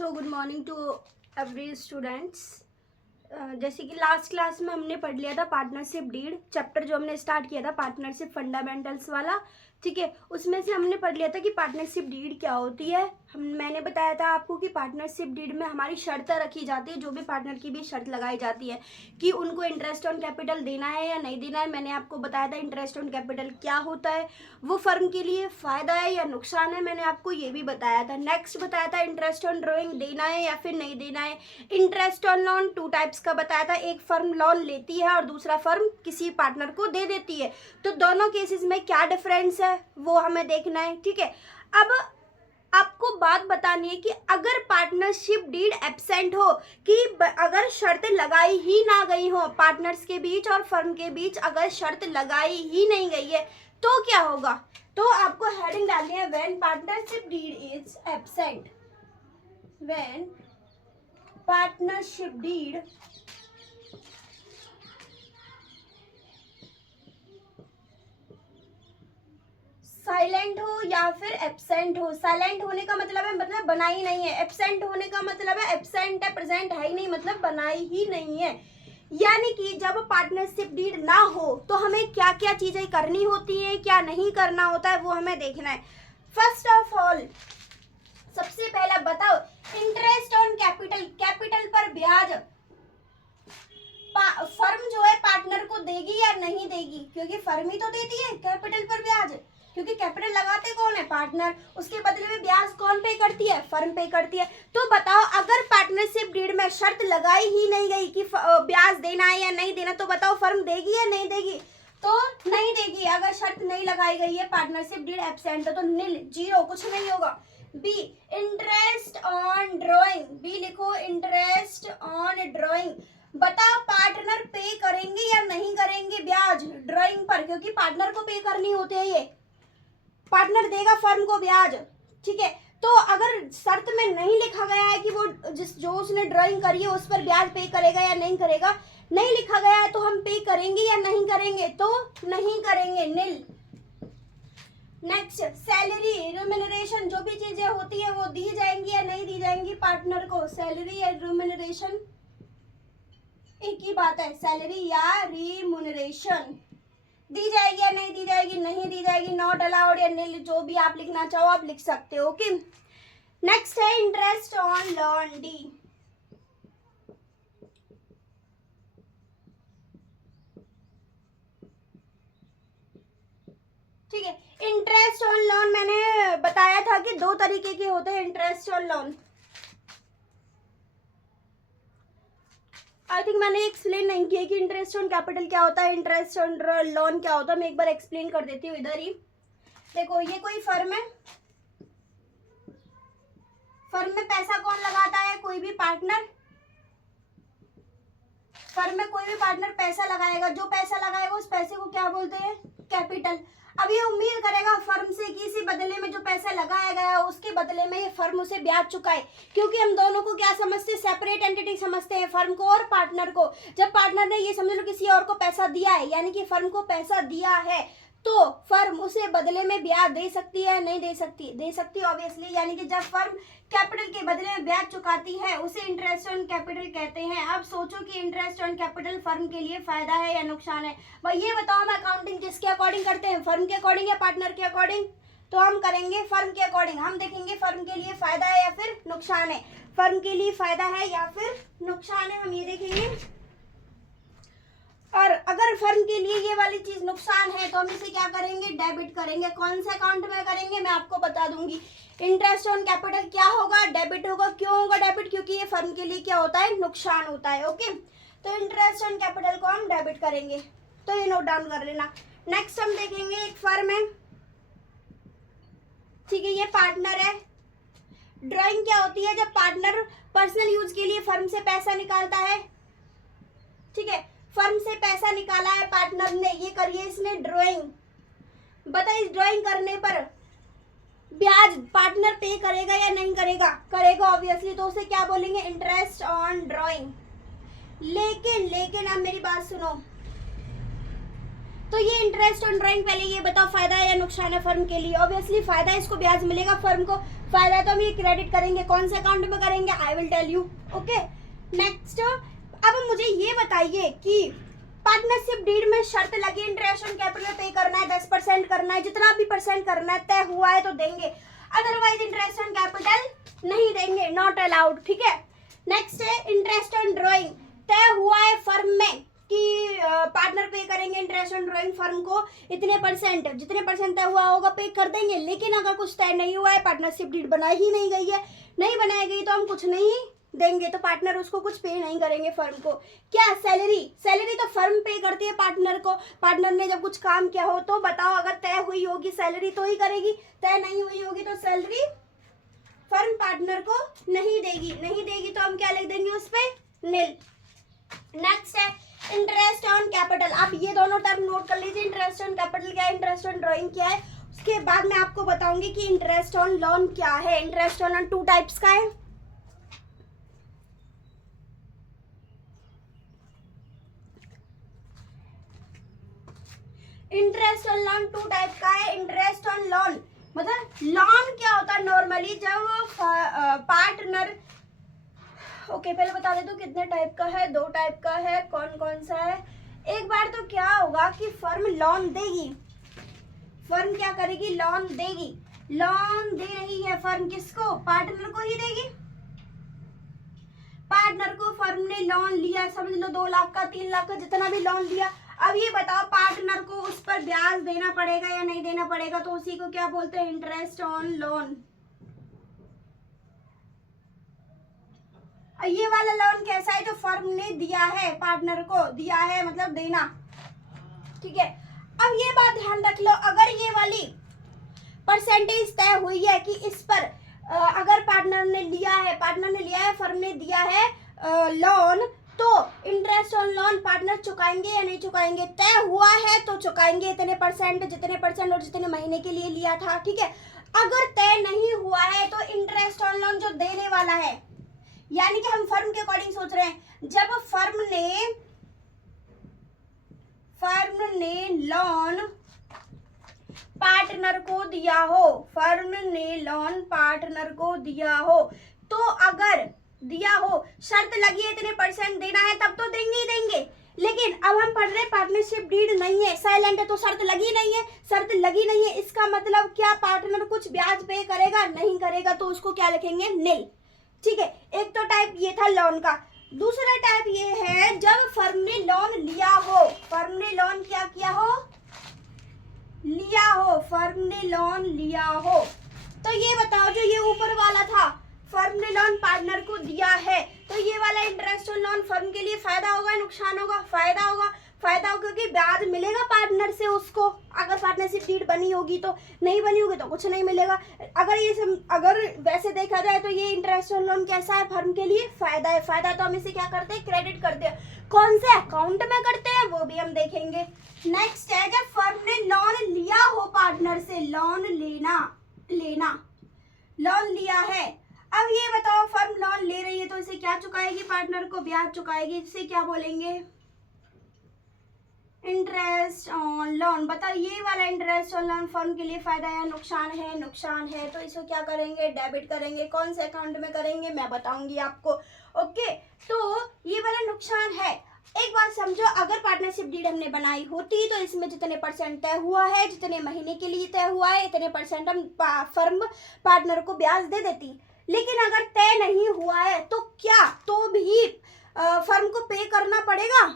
So good morning to every students. जैसे कि last class में हमने पढ़ लिया था पार्टनरशिप डीड चैप्टर, जो हमने स्टार्ट किया था पार्टनरशिप फंडामेंटल्स वाला। ठीक है, उसमें से हमने पढ़ लिया था कि पार्टनरशिप डीड क्या होती है। मैंने बताया था आपको कि पार्टनरशिप डीड में हमारी शर्तें रखी जाती है, जो भी पार्टनर की भी शर्त लगाई जाती है कि उनको इंटरेस्ट ऑन कैपिटल देना है या नहीं देना है। मैंने आपको बताया था इंटरेस्ट ऑन कैपिटल क्या होता है, वो फर्म के लिए फ़ायदा है या नुकसान है, मैंने आपको ये भी बताया था। नेक्स्ट बताया था इंटरेस्ट ऑन ड्रॉइंग देना है या फिर नहीं देना है। Interest on loan two types का बताया था, एक फर्म लोन लेती है और दूसरा फर्म किसी पार्टनर को दे देती है। तो दोनों केसेस में क्या डिफरेंस है वो हमें देखना है। ठीक है, अब आपको बात बतानी है कि अगर पार्टनरशिप डीड एब्सेंट हो, कि अगर शर्त लगाई ही ना गई हो पार्टनर्स के बीच और फर्म के बीच, अगर शर्त लगाई ही नहीं गई है तो क्या होगा। तो आपको हेडिंग डालनी है when partnership deed is absent. When partnership deed silent हो या फिर एब्सेंट हो। साइलेंट होने का मतलब है मतलब बनाई नहीं है, एब्सेंट होने का मतलब है एब्सेंट है, प्रेजेंट है ही नहीं, मतलब बनाई ही नहीं है। यानी कि जब पार्टनरशिप डीड ना हो तो हमें क्या क्या चीजें करनी होती है, क्या नहीं करना होता है, वो हमें देखना है। फर्स्ट ऑफ ऑल सबसे पहला बताओ, इंटरेस्ट ऑन कैपिटल, कैपिटल पर ब्याज फर्म जो है पार्टनर को देगी या नहीं देगी, क्योंकि फर्म ही तो देती है कैपिटल पर ब्याज, क्योंकि कैपिटल लगाते कौन है, पार्टनर। उसके बदले में ब्याज कौन पे करती है, फर्म पे करती है। तो बताओ अगर पार्टनरशिप डीड में शर्त लगाई ही नहीं गई कि ब्याज देना है या नहीं देना, तो बताओ फर्म देगी या नहीं देगी, तो नहीं देगी। अगर शर्त नहीं लगाई गई है, पार्टनरशिप डीड एब्सेंट है, तो नील, जीरो, कुछ नहीं होगा। B, interest on drawing, B लिखो, इंटरेस्ट ऑन ड्रॉइंग। बताओ पार्टनर पे करेंगे या नहीं करेंगे ब्याज ड्राइंग पर, क्योंकि पार्टनर को पे करनी होती है, ये पार्टनर देगा फर्म को ब्याज। ठीक है, तो अगर शर्त में नहीं लिखा गया है कि वो जो उसने ड्राइंग करी है उस पर ब्याज पे करेगा या नहीं करेगा, नहीं लिखा गया है, तो हम पे करेंगे या नहीं करेंगे, तो नहीं करेंगे, नील। नेक्स्ट, सैलरी रिम्यूनरेशन, जो भी चीजें होती है वो दी जाएंगी या नहीं दी जाएंगी पार्टनर को। सैलरी या रिम्यूनरेशन एक ही बात है, सैलरी या रिम्यूनरेशन दी जाएगी या नहीं दी जाएगी, नहीं दी जाएगी, नॉट अलाउड या नील, जो भी आप लिखना चाहो आप लिख सकते हो। ओके, नेक्स्ट है इंटरेस्ट ऑन लोन, डी। ठीक है, इंटरेस्ट ऑन लोन मैंने बताया था कि दो तरीके के होते हैं interest on loan. I think मैंने एक्सप्लेन नहीं किया कि इंटरेस्ट ऑन कैपिटल क्या होता है, इंटरेस्ट ऑन लोन क्या होता है। मैं एक बार एक्सप्लेन कर देती हूँ इधर ही। देखो, ये कोई फर्म है, फर्म में पैसा कौन लगाता है, कोई भी पार्टनर। फर्म में कोई भी पार्टनर पैसा लगाएगा, जो पैसा लगाएगा उस पैसे को क्या बोलते हैं, कैपिटल। अब ये उम्मीद करेगा फर्म से कि इसी बदले में जो पैसा लगाया गया है उसके बदले में ये फर्म उसे ब्याज चुकाए, क्योंकि हम दोनों को क्या समझते हैं, सेपरेट एंटिटी समझते हैं, फर्म को और पार्टनर को। जब पार्टनर ने ये समझ लो किसी और को पैसा दिया है, यानी कि फर्म को पैसा दिया है, तो फर्म उसे बदले में ब्याज दे सकती है, नहीं दे सकती, दे सकती है ऑब्वियसली। यानी कि जब फर्म कैपिटल के बदले में ब्याज चुकाती है उसे इंटरेस्ट ऑन कैपिटल कहते हैं। अब सोचो कि इंटरेस्ट ऑन कैपिटल फर्म के लिए फायदा है या नुकसान है। भाई ये बताओ, हम अकाउंटिंग किसके अकॉर्डिंग करते हैं, फर्म के अकॉर्डिंग या पार्टनर के अकॉर्डिंग, तो हम करेंगे फर्म के अकॉर्डिंग। हम देखेंगे फर्म के लिए फायदा है या फिर नुकसान है, फर्म के लिए फायदा है या फिर नुकसान है, हम ये देखेंगे। और अगर फर्म के लिए ये वाली चीज नुकसान है तो हम इसे क्या करेंगे, डेबिट करेंगे। कौन से अकाउंट में करेंगे मैं आपको बता दूंगी। इंटरेस्ट ऑन कैपिटल क्या होगा, डेबिट होगा। क्यों होगा डेबिट, क्योंकि ये फर्म के लिए क्या होता है, नुकसान होता है। ओके, तो इंटरेस्ट ऑन कैपिटल को हम डेबिट करेंगे, तो ये नोट डाउन कर लेना। नेक्स्ट हम देखेंगे, एक फर्म है, ठीक है, ये पार्टनर है। ड्राइंग क्या होती है, जब पार्टनर पर्सनल यूज के लिए फर्म से पैसा निकालता है। ठीक है, फर्म से पैसा निकाला है पार्टनर ने, ये करिए इसने ड्राइंग। बता, इस ड्राइंग करने पर ब्याज पार्टनर पे करेगा या नहीं करेगा, करेगा ऑब्वियसली, तो उसे क्या बोलेंगे, इंटरेस्ट ऑन ड्राइंग। लेकिन अब मेरी बात सुनो, तो ये इंटरेस्ट ऑन ड्राइंग, पहले ये बताओ फायदा है या नुकसान है फर्म के लिए? ऑब्वियसली फायदा है, इसको ब्याज मिलेगा फर्म को, फायदा है तो हम ये क्रेडिट करेंगे। कौन से अकाउंट में करेंगे? I will tell you. Okay, next अब मुझे ये बताइए कि पार्टनरशिप डीड में शर्त लगी इंटरेस्ट ऑन कैपिटल पे करना है, 10% करना है, जितना भी परसेंट करना है तय हुआ है तो देंगे, अदरवाइज इंटरेस्ट ऑन कैपिटल नहीं देंगे, नॉट अलाउड। ठीक है, नेक्स्ट है इंटरेस्ट ऑन ड्राइंग, तय हुआ है फर्म में कि पार्टनर पे करेंगे इंटरेस्ट ऑन ड्राइंग फर्म को इतने परसेंट, जितने परसेंट तय हुआ होगा पे कर देंगे। लेकिन अगर कुछ तय नहीं हुआ है, पार्टनरशिप डीड बनाई ही नहीं गई है, नहीं बनाई गई तो हम कुछ नहीं देंगे, तो पार्टनर उसको कुछ पे नहीं करेंगे फर्म को। क्या? सैलरी, सैलरी तो फर्म पे करती है पार्टनर को, पार्टनर ने जब कुछ काम किया हो तो बताओ, अगर तय हुई होगी सैलरी तो ही करेगी, तय नहीं हुई होगी तो सैलरी फर्म पार्टनर को नहीं देगी, नहीं देगी तो हम क्या लिख देंगे उस पे? निल। नेक्स्ट है इंटरेस्ट ऑन कैपिटल, आप ये दोनों टर्म नोट कर लीजिए, इंटरेस्ट ऑन कैपिटल क्या है, इंटरेस्ट ऑन ड्राइंग क्या है। उसके बाद मैं आपको बताऊंगी कि इंटरेस्ट ऑन लोन क्या है। इंटरेस्ट ऑन 2 टाइप्स का है, इंटरेस्ट ऑन लोन 2 टाइप का है। इंटरेस्ट ऑन लोन मतलब लोन क्या होता है नॉर्मली, जब पार्टनर, ओके पहले बता देता हूँ कितने टाइप का है, 2 टाइप का है। कौन कौन सा है? एक बार तो क्या होगा कि फर्म लोन देगी, फर्म क्या करेगी? लोन देगी, लोन दे रही है फर्म, किसको? पार्टनर को ही देगी। पार्टनर को फर्म ने लोन लिया, समझ लो 2 लाख का, 3 लाख का, जितना भी लोन दिया। अब ये बताओ पार्टनर को उस पर ब्याज देना पड़ेगा या नहीं देना पड़ेगा, तो उसी को क्या बोलते हैं? Interest on loan. ये वाला लोन कैसा है? जो फर्म ने दिया है, पार्टनर को दिया है, मतलब देना। ठीक है, अब ये बात ध्यान रख लो, अगर ये वाली परसेंटेज तय हुई है कि इस पर अगर पार्टनर ने लिया है, फर्म ने दिया है लोन, तो इंटरेस्ट ऑन लोन पार्टनर चुकाएंगे या नहीं चुकाएंगे? तय हुआ है तो चुकाएंगे इतने परसेंट, जितने परसेंट और जितने महीने के लिए लिया था। ठीक है, अगर तय नहीं हुआ है तो इंटरेस्ट ऑन लोन जो देने वाला है, यानी कि हम फर्म के अकॉर्डिंग सोच रहे हैं, जब फर्म ने लोन पार्टनर को दिया हो, फर्म ने लोन पार्टनर को दिया हो, तो अगर दिया हो, शर्त लगी है इतने परसेंट देना है, तब तो देंगे ही देंगे। लेकिन अब हम पढ़ रहे पार्टनरशिप डीड नहीं है, साइलेंट है, तो शर्त लगी नहीं है, शर्त लगी नहीं है, इसका मतलब क्या? पार्टनर कुछ ब्याज पे करेगा? नहीं करेगा, तो उसको क्या लिखेंगे? निल। ठीक है, एक तो टाइप ये था लोन का। दूसरा टाइप ये है जब फर्म ने लोन लिया हो, फर्म ने लोन क्या किया हो? लिया हो, फर्म ने लोन लिया हो। तो ये बताओ, जो ये ऊपर वाला था, फर्म ने लोन पार्टनर को दिया है, तो ये वाला इंटरेस्ट ऑन लोन फर्म के लिए फायदा होगा नुकसान होगा? फायदा होगा, फायदा होगा क्योंकि ब्याज मिलेगा पार्टनर से उसको, अगर पार्टनरशिप डीड बनी होगी तो। नहीं बनी होगी तो कुछ नहीं मिलेगा। अगर वैसे देखा जाए तो ये इंटरेस्ट ऑन लोन कैसा है? फर्म के लिए फायदा है। फायदा तो हम इसे क्या करते हैं? क्रेडिट करते हैं। कौन से अकाउंट में करते हैं वो भी हम देखेंगे। नेक्स्ट है जब फर्म ने लोन लिया हो पार्टनर से, लोन लेना लोन लिया है। अब ये बताओ फर्म लोन ले रही है तो इसे क्या चुकाएगी? पार्टनर को ब्याज चुकाएगी, इसे क्या बोलेंगे? Interest on loan. बताओ ये वाला इंटरेस्ट ऑन लोन फर्म के लिए फायदा है नुकसान है? नुकसान है, तो इसको क्या करेंगे? डेबिट करेंगे। कौन से अकाउंट में करेंगे मैं बताऊंगी आपको। ओके, तो ये वाला नुकसान है। एक बात समझो, अगर पार्टनरशिप डीड हमने बनाई होती तो इसमें जितने परसेंट तय हुआ है, जितने महीने के लिए तय हुआ है, इतने परसेंट हम फर्म पार्टनर को ब्याज दे देती। लेकिन अगर तय नहीं हुआ है तो क्या? तो भी फर्म को पे करना पड़ेगा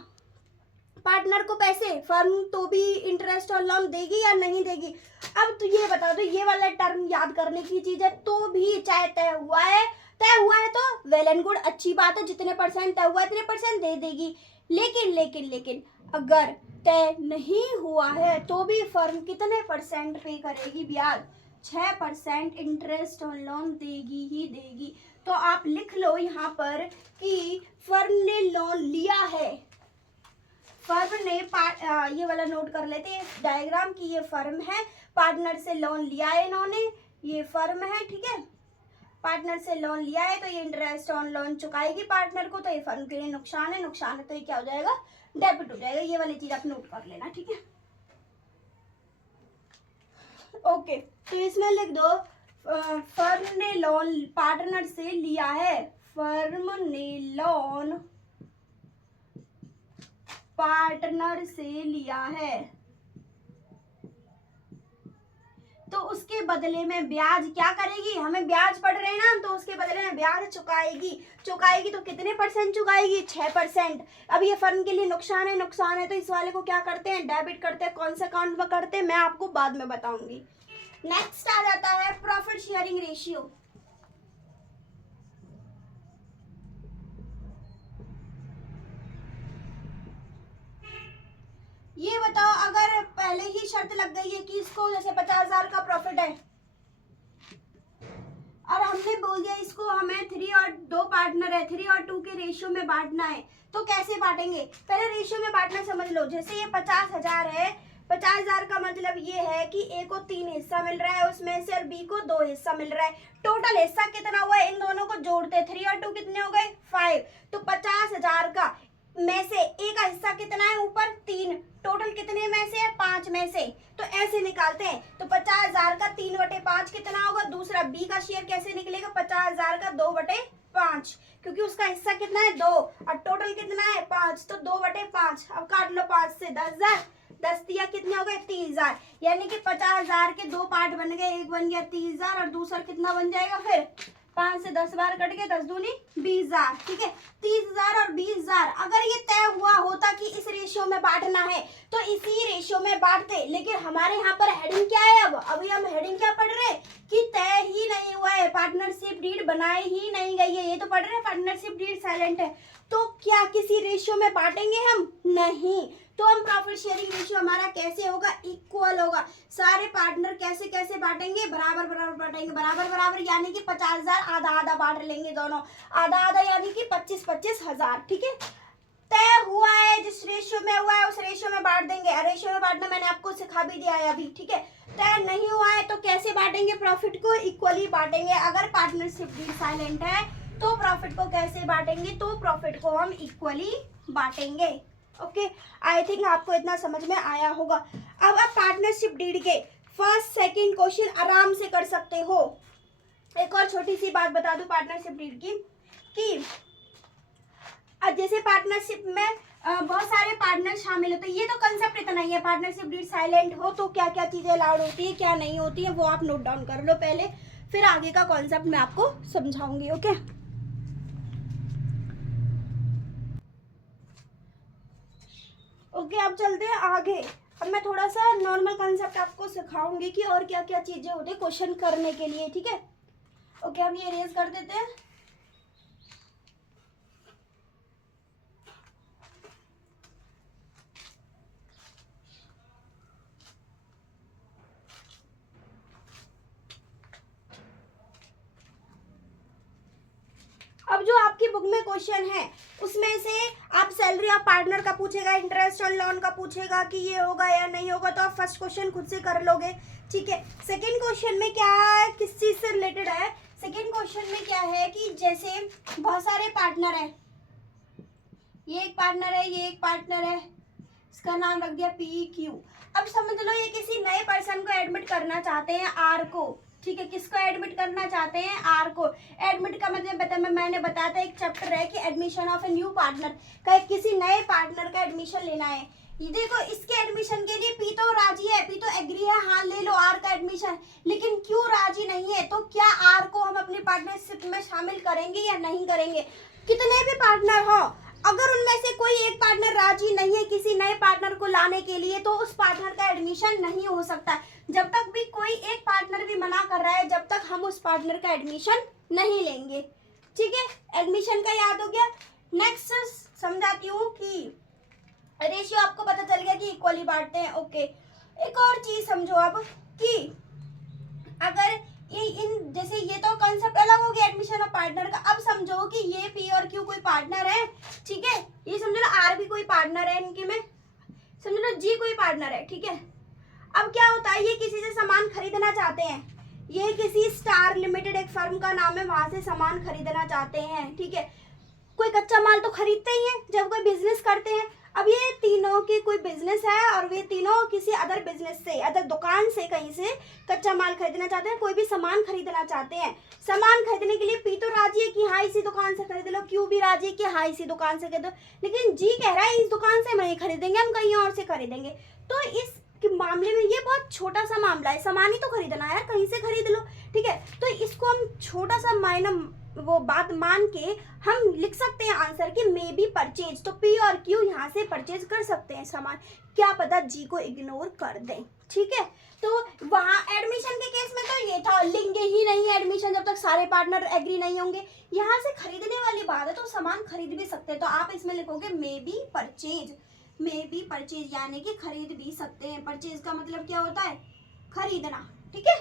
पार्टनर को पैसे, फर्म तो भी इंटरेस्ट ऑन लोन देगी या नहीं देगी? अब तो ये बता दो, ये वाला टर्म याद करने की चीज है। तो भी चाहे तय हुआ है तो वेल एंड गुड, अच्छी बात है, जितने परसेंट तय हुआ है इतने परसेंट दे देगी। लेकिन अगर तय नहीं हुआ है तो भी फर्म कितने परसेंट पे करेगी ब्याज? 6% इंटरेस्ट ऑन लोन देगी ही देगी। तो आप लिख लो यहाँ पर कि फर्म ने लोन लिया है, फर्म ने ये वाला नोट कर लेते हैं डायग्राम की, ये फर्म है, पार्टनर से लोन लिया है इन्होंने, ये फर्म है। ठीक है, पार्टनर से लोन लिया है तो ये इंटरेस्ट ऑन लोन चुकाएगी पार्टनर को, तो ये फर्म के लिए नुकसान है तो ये क्या हो जाएगा? डेबिट हो जाएगा। ये वाली चीज आप नोट कर लेना। ठीक है, ओके, तो इसमें लिख दो फर्म ने लोन पार्टनर से लिया है, फर्म ने लोन पार्टनर से लिया है, तो उसके बदले में ब्याज क्या करेगी, हमें ब्याज पड़ रहे हैं ना, तो उसके बदले में ब्याज चुकाएगी। चुकाएगी तो कितने % चुकाएगी, 6%। अब ये फर्म के लिए नुकसान है, तो इस वाले को क्या करते हैं, डेबिट करते हैं। कौन से अकाउंट में करते हैं मैं आपको बाद में बताऊंगी। नेक्स्ट आ जाता है प्रॉफिट शेयरिंग रेशियो। ये बताओ, अगर पहले ही शर्त लग गई है कि इसको जैसे 50,000 का प्रॉफिट है और हमने बोल दिया इसको हमें 3 और 2 पार्टनर है, 3 और 2 के रेशियो में बांटना है, तो कैसे बांटेंगे, पहले रेशियो में बांटना समझ लो। जैसे ये 50,000 है, 50,000 का मतलब ये है कि ए को 3 हिस्सा मिल रहा है उसमें से और बी को 2 हिस्सा मिल रहा है। टोटल हिस्सा कितना हुआ है, इन दोनों को जोड़ते 3 और 2 कितने हो गए, 5। तो 50,000 का में से ए का हिस्सा कितना है, ऊपर 3, टोटल कितने में से है, 5 में से। तो ऐसे निकालते हैं, तो 50,000 का 3/5 कितना होगा। दूसरा बी का शेयर कैसे निकलेगा, 50,000 का 2/5, क्योंकि उसका हिस्सा कितना है 2 और टोटल कितना है 5, तो 2/5। अब काट लो 5 से 10,000, 10 दिया कितने हो गए 30,000, यानी कि 50,000 के 2 पार्ट बन गए, एक बन गया 30,000 और दूसरा कितना बन जाएगा, फिर 5 से 10 बार कट के 10 दूनी 20,000। ठीक है, 30,000 और 20,000। अगर ये तय हुआ होता कि इस रेशियो में बांटना है तो इसी रेशियो में बांटते, लेकिन हमारे यहाँ पर हेडिंग क्या है, अब अभी हम हेडिंग क्या पढ़ रहे हैं कि तय ही नहीं हुआ है, पार्टनरशिप डीड बनाई ही नहीं गई है, ये तो पढ़ रहे हैं पार्टनरशिप डीड साइलेंट है। तो क्या किसी रेशियो में बांटेंगे हम, नहीं। तो हम प्रॉफिट शेयरिंग रेशियो हमारा कैसे होगा, इक्वल होगा। सारे पार्टनर कैसे कैसे बांटेंगे, बराबर बराबर बांटेंगे, बराबर बराबर, यानी कि 50,000 आधा आधा बांट लेंगे दोनों, आधा आधा यानी कि 25,000। ठीक है, तय हुआ है जिस रेशियो में हुआ है उस रेशियो में बांट देंगे। रेशियो में बांटना मैंने आपको सिखा भी दिया है अभी। ठीक है, तय नहीं हुआ है तो कैसे बांटेंगे, प्रॉफिट को इक्वली बांटेंगे। अगर पार्टनरशिप डीड साइलेंट है तो प्रॉफिट को कैसे बांटेंगे, तो प्रॉफिट को हम इक्वली बांटेंगे। ओके, आई थिंक आपको इतना समझ में आया होगा। अब आप पार्टनरशिप डीड के फर्स्ट सेकंड क्वेश्चन आराम से कर सकते हो। एक और छोटी सी बात बता दूं पार्टनरशिप डीड की, कि जैसे पार्टनरशिप में बहुत सारे पार्टनर शामिल होते हैं, ये तो कंसेप्ट इतना ही है। पार्टनरशिप डीड साइलेंट हो तो क्या क्या चीजें अलाउड होती है, क्या नहीं होती है, वो आप नोट डाउन कर लो पहले, फिर आगे का कॉन्सेप्ट मैं आपको समझाऊंगी। ओके, ओके, अब चलते हैं आगे। अब मैं थोड़ा सा नॉर्मल कंसेप्ट आपको सिखाऊंगी कि और क्या क्या चीजें होती है क्वेश्चन करने के लिए। ठीक है, ओके, हम ये रेज कर देते हैं। अब जो आपकी बुक में क्वेश्चन है उसमें से आप सैलरी ऑफ पार्टनर का पूछेगा, इंटरेस्ट ऑन लोन का पूछेगा कि ये होगा या नहीं होगा, तो आप फर्स्ट क्वेश्चन खुद से कर लोगे। ठीक है, सेकंड क्वेश्चन में क्या है, किस चीज से रिलेटेड है, सेकंड क्वेश्चन में क्या है कि जैसे बहुत सारे पार्टनर है, ये एक पार्टनर है, ये एक पार्टनर है, इसका नाम रख दिया PQ। अब समझ लो ये किसी नए पर्सन को एडमिट करना चाहते हैं, R को। ठीक है, किसको एडमिट करना चाहते हैं, R को। एडमिट का मतलब मैंने बताया था एक चैप्टर है कि admission of a new partner का, किसी नए पार्टनर का एडमिशन लेना है। ये देखो, इसके एडमिशन के लिए P तो राजी है, P तो एग्री है, हाँ ले लो R का एडमिशन, लेकिन क्यों राजी नहीं है, तो क्या R को हम अपनी पार्टनरशिप में शामिल करेंगे या नहीं करेंगे। कितने भी पार्टनर हो, अगर उनमें से कोई एक पार्टनर राजी नहीं है किसी नए पार्टनर को लाने के लिए, तो उस पार्टनर का एडमिशन नहीं हो सकता। जब तक भी कोई एक पार्टनर भी मना कर रहा है, जब तक हम उस पार्टनर का एडमिशन नहीं लेंगे। ठीक है, एडमिशन का याद हो गया। नेक्स्ट समझाती हूँ कि रेशियो आपको पता चल गया कि इक्वली बांटते हैं। ओके, एक और चीज समझो अब कि अगर जैसे ये तो कंसेप्ट अलग हो गया एडमिशन ऑफ पार्टनर का। अब समझो कि ये P और Q कोई पार्टनर है। ठीक है, ये समझ लो R भी कोई पार्टनर है इनके में, समझ लो G कोई पार्टनर है। ठीक है, अब क्या होता है, ये किसी से सामान खरीदना चाहते हैं, ये किसी स्टार लिमिटेड एक फर्म का नाम है, वहां से सामान खरीदना चाहते हैं। ठीक है, कोई कच्चा माल तो खरीदते ही है जब कोई बिजनेस करते हैं। अब ये तीनों की कोई बिजनेस है और वे तीनों किसी अदर बिजनेस से, अदर दुकान से कहीं से कच्चा माल खरीदना चाहते हैं, कोई भी सामान खरीदना चाहते हैं। सामान खरीदने के लिए पी तो राजी है कि हाँ इसी दुकान से खरीद लो, क्यू भी राजी है कि हाँ इसी दुकान से खरीदो, लेकिन जी कह रहा है इस दुकान से नहीं खरीदेंगे, हम कहीं और से खरीदेंगे। तो इस मामले में ये बहुत छोटा सा मामला है, सामान ही तो खरीदना है यार, कहीं से खरीद लो, ठीक है। तो इसको हम छोटा सा वो बात मान के हम लिख सकते हैं आंसर कि मे बी परचेज। तो पी और क्यू यहाँ से परचेज कर सकते हैं सामान, क्या पता जी को इग्नोर कर दें, ठीक है। तो वहाँ एडमिशन के केस में तो ये था, लेंगे ही नहीं एडमिशन जब तक सारे पार्टनर एग्री नहीं होंगे। यहाँ से खरीदने वाली बात है तो सामान खरीद भी सकते हैं, तो आप इसमें लिखोगे may be purchase, may be purchase यानी कि खरीद भी सकते हैं। परचेज का मतलब क्या होता है, खरीदना, ठीक है।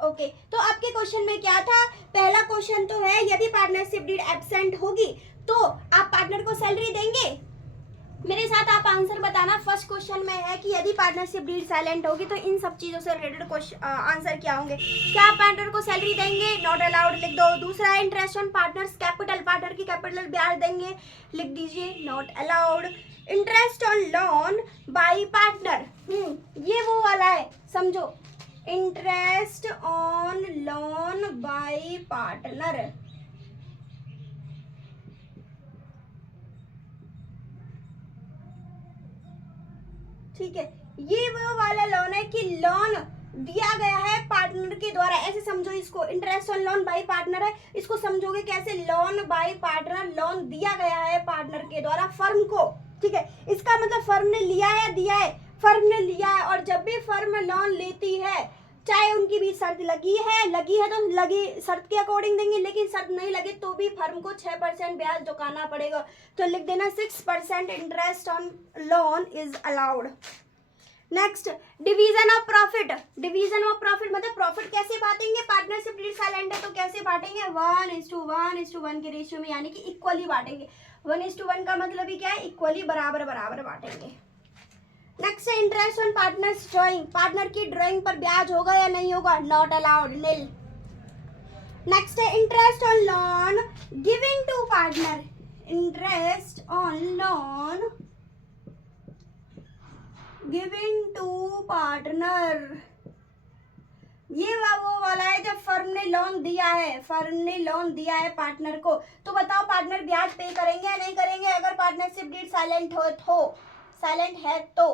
ओके, तो आपके क्वेश्चन में क्या था, पहला क्वेश्चन तो है यदि पार्टनरशिप डीड एब्सेंट होगी तो आप पार्टनर को सैलरी देंगे। मेरे साथ आप आंसर बताना। फर्स्ट क्वेश्चन में है कि यदि पार्टनरशिप डीड साइलेंट होगी तो इन सब चीजों से रिलेटेड आंसर क्या होंगे। क्या आप पार्टनर को सैलरी देंगे, नॉट अलाउड लिख दो। दूसरा है interest on partners capital, partner की कैपिटल ब्याज देंगे, लिख दीजिए not allowed. Interest on loan by partner, ये वो वाला है, समझो, interest on loan by partner, ठीक है। ये वो वाला लोन है कि लोन दिया गया है पार्टनर के द्वारा, ऐसे समझो इसको। Interest on loan by partner है, इसको समझोगे कैसे, लोन बाई पार्टनर, लोन दिया गया है पार्टनर के द्वारा फर्म को, ठीक है। इसका मतलब फर्म ने लिया है या दिया है, फर्म ने लिया है। और जब भी फर्म लोन लेती है, चाहे उनकी भी शर्त लगी है तो लगी शर्त के अकॉर्डिंग देंगे, लेकिन शर्त नहीं लगे तो भी फर्म को 6% ब्याज चुकाना पड़ेगा। तो लिख देना 6% interest on loan is allowed. Next, division of profit. Division of profit मतलब प्रॉफिट कैसे बांटेंगे, पार्टनरशिप डीड साइलेंट है तो कैसे बांटेंगे, 1:1:1 के रेशियो में, यानी कि इक्वली बांटेंगे। 1:1 का मतलब ही क्या है, इक्वली, बराबर बराबर बांटेंगे। नेक्स्ट है interest on partners drawing, partner की ड्राइंग पर ब्याज होगा या नहीं होगा, नॉट अलाउड, निल। नेक्स्ट है interest on loan given to partner, interest on loan given to partner, ये वो वाला है जब फर्म ने लोन दिया है, फर्म ने लोन दिया है पार्टनर को, तो बताओ पार्टनर ब्याज पे करेंगे या नहीं करेंगे। अगर पार्टनरशिप डीड साइलेंट साइलेंट है तो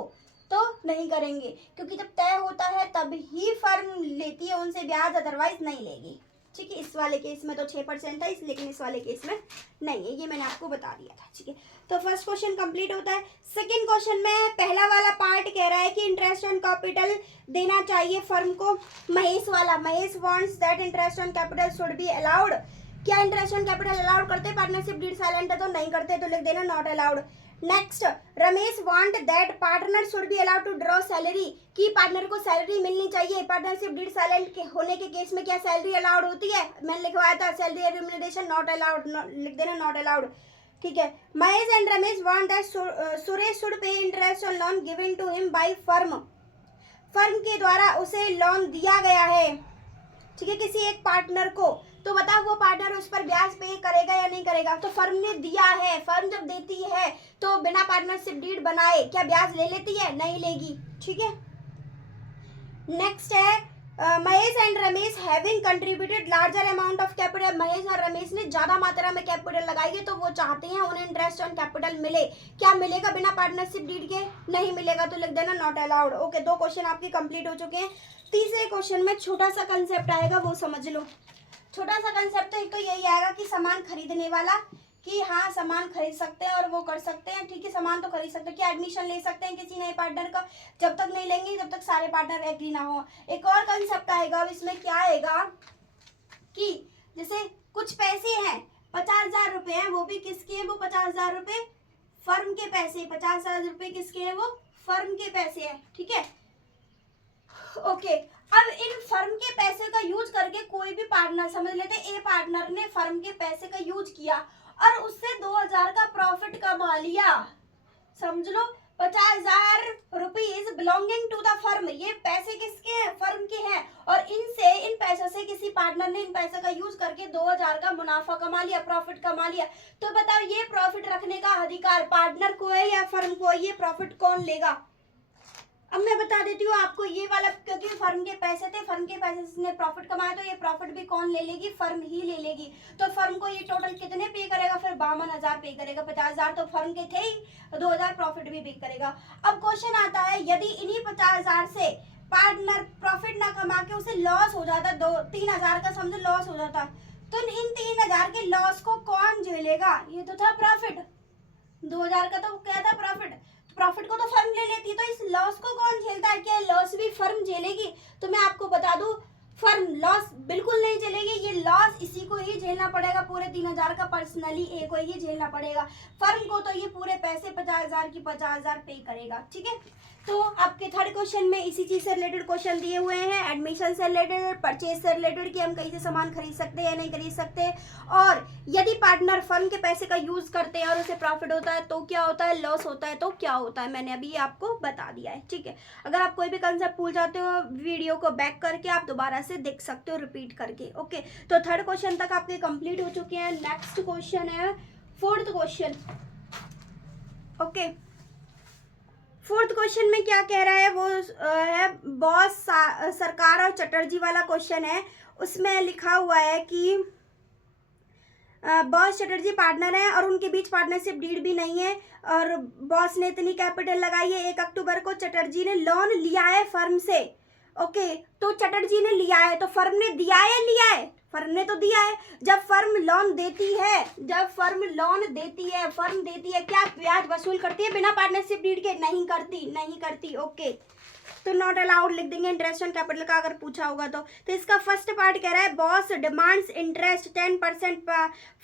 नहीं करेंगे, क्योंकि जब तय होता है तब ही फर्म लेती है उनसे ब्याज, अदरवाइज नहीं लेगी, ठीक है। इस वाले केस में तो 6% था, लेकिन इस वाले केस में नहीं है, ये मैंने आपको बता दिया था, ठीक है। तो फर्स्ट क्वेश्चन कंप्लीट होता है। सेकंड क्वेश्चन में पहला वाला पार्ट कह रहा है कि इंटरेस्ट ऑन कैपिटल देना चाहिए फर्म को, महेश वाला, Mahesh wants that interest on capital should be allowed. क्या इंटरेस्ट ऑन कैपिटल अलाउड करते, पार्टनरशिप डीड साइलेंट है तो नहीं करते, तो लिख देना not allowed. Next, Ramesh want that partner should be allowed to draw salary, कि पार्टनर को सैलरी मिलनी चाहिए। पार्टनरशिप डीड साइलेंट के होने के केस में क्या सैलरी अलाउड होती है, मैंने लिखवाया था सैलरी रिम्यूनरेशन नॉट अलाउड, लिख देना नॉट अलाउड, ठीक है। Mahesh and Ramesh want that Suresh should pay interest on loan given to him by firm, firm के द्वारा उसे लोन दिया गया है, ठीक है, किसी एक पार्टनर को। तो बताओ वो पार्टनर उस पर ब्याज पे करेगा या नहीं करेगा। तो फर्म ने दिया है, फर्म जब देती है तो बिना पार्टनरशिप डीड बनाए क्या ब्याज ले लेती है, नहीं लेगी, ठीक है। नेक्स्ट है Mahesh and Ramesh having contributed larger amount of capital, Mahesh और रमेश ने ज्यादा मात्रा में कैपिटल लगाई है तो वो चाहते हैं उन्हें इंटरेस्ट ऑन कैपिटल मिले। क्या मिलेगा बिना पार्टनरशिप डीड के, नहीं मिलेगा, तो लिख देना नॉट अलाउड। ओके, 2 क्वेश्चन आपके कंप्लीट हो चुके हैं। तीसरे क्वेश्चन में छोटा सा कंसेप्ट आएगा, वो समझ लो। छोटा सा कंसेप्ट तो एक तो यही आएगा कि सामान खरीदने वाला, कि हाँ सामान खरीद सकते हैं और वो कर सकते हैं, ठीक है, सामान तो खरीद सकते हैं। क्या एडमिशन ले सकते हैं किसी नए पार्टनर का, जब तक नहीं लेंगे जब तक सारे पार्टनर एग्री ना हो। एक और कंसेप्ट आएगा, अब इसमें क्या आएगा कि जैसे कुछ पैसे हैं, 50,000 रुपए हैं, वो भी किसके हैं, वो 50,000 रुपए फर्म के पैसे, 50,000 रुपए किसके हैं, वो फर्म के पैसे हैं, ठीक है। ओके, अब इन फर्म के पैसे का यूज करके कोई भी पार्टनर, समझ लेते हैं ए पार्टनर ने फर्म के पैसे का यूज किया और उससे 2,000 का प्रॉफिट कमा लिया, समझ लो 50,000 rupees belonging to the firm, ये पैसे किसके हैं? फर्म के हैं। और इन पैसों से किसी पार्टनर ने इन पैसों का यूज करके 2,000 का मुनाफा कमा लिया, प्रॉफिट कमा लिया। तो बताओ ये प्रॉफिट रखने का अधिकार पार्टनर को है या फर्म को? ये प्रॉफिट कौन लेगा? अब मैं बता देती हूँ आपको ये वाला, क्योंकि फर्म के पैसे थे, फर्म के पैसे से इसने प्रॉफिट कमाया, तो ये प्रॉफिट भी कौन ले लेगी? फर्म ही ले लेगी। तो फर्म को ये टोटल कितने पे करेगा? फिर 52,000 पे करेगा। 50,000 तो फर्म के थे ही, 2,000 प्रॉफिट भी पे करेगा। अब क्वेश्चन आता है, यदि इन्हीं 50,000 से पार्टनर प्रॉफिट ना कमा के उसे लॉस हो जाता, 3,000 का समझो लॉस हो जाता, तो इन 3,000 के लॉस को कौन झेलेगा? ये तो था प्रॉफिट, 2,000 का तो क्या था? प्रॉफिट को तो फर्म ले लेती है, तो इस लॉस को कौन झेलता है? क्या लॉस भी फर्म झेलेगी? तो मैं आपको बता दूं, फर्म लॉस बिल्कुल नहीं झेलेगी। ये लॉस इसी को ही झेलना पड़ेगा, पूरे 3,000 का पर्सनली ए को ही झेलना पड़ेगा। फर्म को तो ये पूरे पैसे 50,000 की 50,000 पे करेगा। ठीक है, तो आपके थर्ड क्वेश्चन में इसी चीज से रिलेटेड क्वेश्चन दिए हुए हैं, एडमिशन से रिलेटेड, परचेज से रिलेटेड, कि हम कहीं से सामान खरीद सकते हैं या नहीं खरीद सकते, और यदि पार्टनर फर्म के पैसे का यूज करते हैं और उसे प्रॉफिट होता है तो क्या होता है, लॉस होता है तो क्या होता है, मैंने अभी आपको बता दिया है। ठीक है, अगर आप कोई भी कंसेप्ट भूल जाते हो, वीडियो को बैक करके आप दोबारा से देख सकते हो, रिपीट करके। ओके, तो थर्ड क्वेश्चन तक आपके कंप्लीट हो चुके हैं। नेक्स्ट क्वेश्चन है fourth question. Okay, fourth question में क्या कह रहा है, वो है बॉस सरकार और चटर्जी वाला क्वेश्चन है। उसमें लिखा हुआ है कि बॉस चटर्जी पार्टनर है और उनके बीच पार्टनरशिप डीड भी नहीं है, और बॉस ने इतनी कैपिटल लगाई है, 1 अक्टूबर को चटर्जी ने लोन लिया है फर्म से। ओके, तो चटर्जी ने लिया है तो फर्म ने दिया है, लिया है? फर्म ने तो दिया है। जब फर्म लोन देती है, फर्म देती है, क्या ब्याज वसूल करती है बिना पार्टनरशिप डीड के? नहीं करती। ओके, तो नॉट अलाउड लिख देंगे इंटरेस्ट ऑन कैपिटल का अगर पूछा होगा तो इसका फर्स्ट पार्ट कह रहा है boss demands interest 10%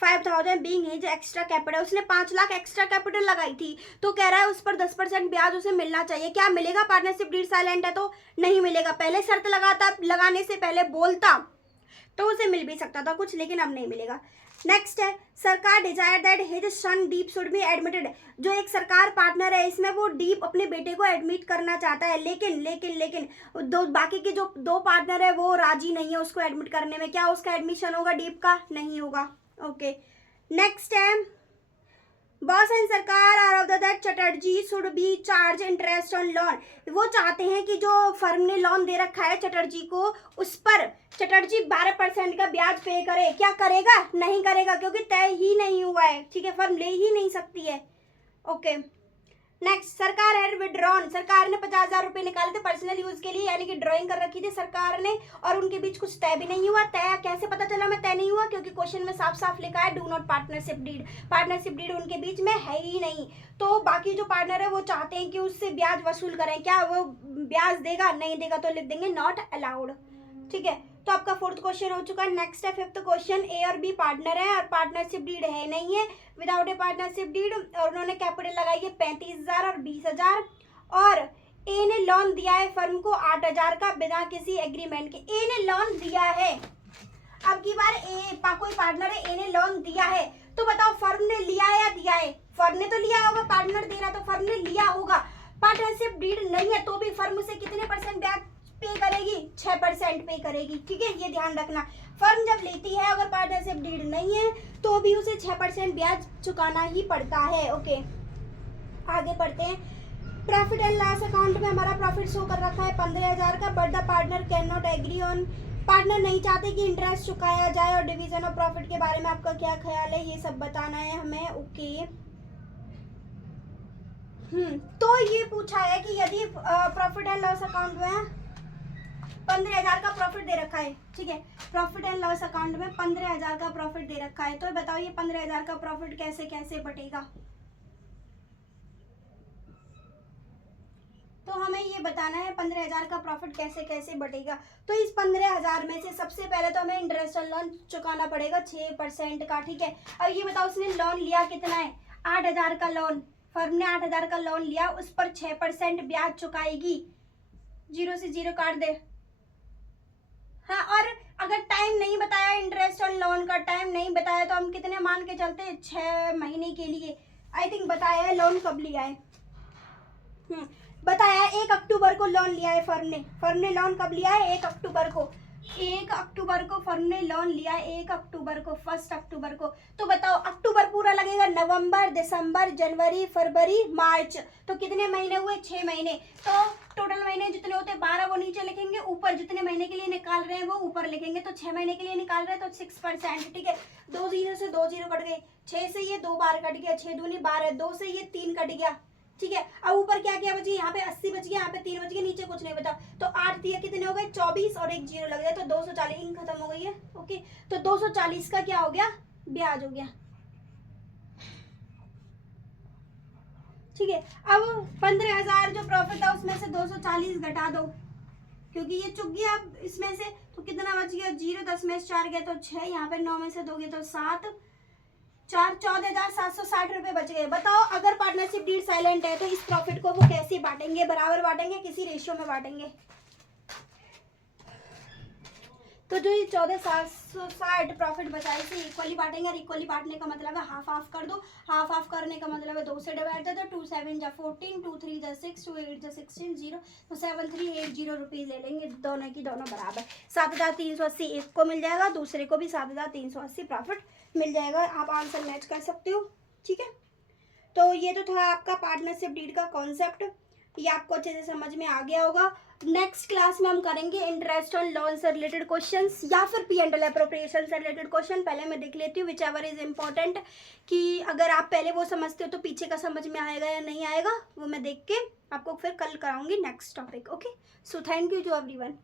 5,000 being his extra capital. उसने 5 लाख एक्स्ट्रा कैपिटल लगाई थी, तो कह रहा है उस पर 10% ब्याज उसे मिलना चाहिए। क्या मिलेगा? पार्टनरशिप डीड साइलेंट है तो नहीं मिलेगा। पहले शर्त लगाने से पहले बोलता तो उसे मिल भी सकता था कुछ, लेकिन अब नहीं मिलेगा। नेक्स्ट है, सरकार desire that his sun deep should be admitted. जो एक सरकार पार्टनर है, इसमें वो डीप अपने बेटे को एडमिट करना चाहता है, लेकिन बाकी के जो 2 पार्टनर है वो राजी नहीं है उसको एडमिट करने में। क्या उसका एडमिशन होगा डीप का? नहीं होगा। ओके, नेक्स्ट है, Bose and Sarkar are of that Chatterjee should be charge interest on loan. वो चाहते हैं कि जो फर्म ने लोन दे रखा है चटर्जी को, उस पर चटर्जी 12% का ब्याज पे करे। क्या करेगा? नहीं करेगा, क्योंकि तय ही नहीं हुआ है। ठीक है, फर्म ले ही नहीं सकती है। ओके, नेक्स्ट, सरकार है विड्रॉन। सरकार ने 50,000 रुपए निकाले थे पर्सनल यूज के लिए, यानी कि ड्राइंग कर रखी थी सरकार ने, और उनके बीच कुछ तय भी नहीं हुआ। तय कैसे पता चला मैं तय नहीं हुआ? क्योंकि क्वेश्चन में साफ साफ लिखा है do not partnership deed. Partnership deed उनके बीच में है ही नहीं। तो बाकी जो पार्टनर है वो चाहते हैं कि उससे ब्याज वसूल करें। क्या वो ब्याज देगा? नहीं देगा, तो लिख देंगे नॉट अलाउड। ठीक है, तो आपका फोर्थ क्वेश्चन हो चुका है। नेक्स्ट है फिफ्थ क्वेश्चन, ए और बी पार्टनर है और पार्टनरशिप डीड है नहीं है, विदाउट ए पार्टनरशिप डीड, और उन्होंने कैपिटल लगाई है 35,000 और 20,000, और ए ने लोन दिया है फर्म को 8,000 का बिना किसी एग्रीमेंट के। ए ने लोन दिया है, अब की बार कोई पार्टनर है, ए ने लोन दिया है, तो बताओ फर्म ने लिया है या दिया है? फर्म ने तो लिया होगा, पार्टनर दे रहा तो फर्म ने लिया होगा। पार्टनरशिप डीड नहीं है तो भी फर्म उसे कितने % ब्याज पे करेगी? 6% पे करेगी। ठीक है, ये ध्यान रखना। फर्म जब लेती है अगर पार्टनरशिप डीड नहीं है तो भी उसे 6% ब्याज चुकाना ही पड़ता है। ओके, आगे बढ़ते हैं। प्रॉफिट एंड लॉस अकाउंट में हमारा प्रॉफिट शो कर रखा है 15,000 का, but the partner can not agree on. Partner नहीं चाहते कि इंटरेस्ट चुकाया जाए, और डिवीजन ऑफ प्रॉफिट के बारे में आपका क्या ख्याल है, ये सब बताना है हमें। ओके, तो ये पूछा है कि यदि प्रॉफिट एंड लॉस अकाउंट में 15,000 का प्रॉफिट दे रखा है। ठीक है, प्रॉफिट एंड लॉस अकाउंट में 15,000 का प्रॉफिट दे रखा है, तो बताओ ये 15,000 का प्रॉफिट कैसे कैसे बटेगा? तो हमें ये बताना है 15,000 का प्रॉफिट कैसे कैसे बटेगा। तो इस 15,000 में से सबसे पहले तो हमें इंटरेस्ट ऑन लोन चुकाना पड़ेगा 6% का। ठीक है, अब ये बताओ उसने लोन लिया कितना है? 8,000 का लोन। फर्म ने 8,000 का लोन लिया, उस पर 6% ब्याज चुकाएगी। 0 से 0 काट दे। हाँ, और अगर टाइम नहीं बताया इंटरेस्ट ऑन लोन का, टाइम नहीं बताया, तो हम कितने मान के चलते? 6 महीने के लिए। आई थिंक बताया है लोन कब लिया है। बताया 1 अक्टूबर को लोन लिया है फर्म ने लोन कब लिया है? 1 अक्टूबर को। 1 अक्टूबर को फर्म ने लोन लिया है, 1 अक्टूबर को, 1 अक्टूबर को। तो बताओ अक्टूबर पूरा लगेगा, नवंबर, दिसंबर, जनवरी, फरवरी, मार्च, तो कितने महीने हुए? 6 महीने। तो टोटल महीने जितने होते हैं 12 वो नीचे लिखेंगे, ऊपर जितने महीने के लिए निकाल रहे हैं वो ऊपर लिखेंगे। तो 6 महीने के लिए निकाल रहे हैं तो 6%, ठीक है। 2 जीरो से 2 जीरो कट गए, 6 से ये 2 बार कट गया, 6 दूनी 12, 2 से ये 3 कट गया, ठीक है। अब ऊपर क्या क्या बची? यहाँ पे 80 बच गया, यहाँ पे 3 बच गया, नीचे कुछ नहीं बता। तो 8 दिया कितने हो गए? 24 और 1 जीरो लग जाए तो 240, इंक खत्म हो गई है, ओके। तो 240 का क्या हो गया? ब्याज हो गया, ठीक है। अब 15,000 जो प्रॉफिट था उसमें से 240 घटा दो, क्योंकि ये चुक गया अब इसमें से, तो कितना बच गया? 0, 10 में से 4 गया तो 6, यहाँ पे 9 में से 2 गया तो 7, 4, 14,760 रुपए बच गए। बताओ अगर पार्टनरशिप डीड साइलेंट है तो इस प्रॉफिट को वो कैसे बांटेंगे? बराबर बांटेंगे, किसी रेशियो में बांटेंगे? तो जो ये 14,760 प्रॉफिट बचा है इसे इक्वली बांटेंगे, और इक्वली बांटने का मतलब है हाफ हाफ कर दो। हाफ हाफ करने का मतलब है 2 से डिवाइड कर दो। 2 7 जा 14, 2 3 जा 6, 2 8 जा 16, 0, तो 7380 रुपीज़ ले लेंगे, दोनों की दोनों बराबर। 7,380 एक को मिल जाएगा, दूसरे को भी 7,380 प्रॉफिट मिल जाएगा। आप आंसर मैच कर सकते हो, ठीक है। तो ये तो था आपका पार्टनरशिप डीड का कॉन्सेप्ट, ये आपको अच्छे से समझ में आ गया होगा। नेक्स्ट क्लास में हम करेंगे इंटरेस्ट ऑन लोन से रिलेटेड क्वेश्चंस या फिर P&L अप्रोप्रिएशन से रिलेटेड क्वेश्चन। पहले मैं देख लेती हूँ विच एवर इज इम्पोर्टेंट, कि अगर आप पहले वो समझते हो तो पीछे का समझ में आएगा या नहीं आएगा, वो मैं देख के आपको फिर कल कराऊंगी next topic, okay. So thank you to everyone.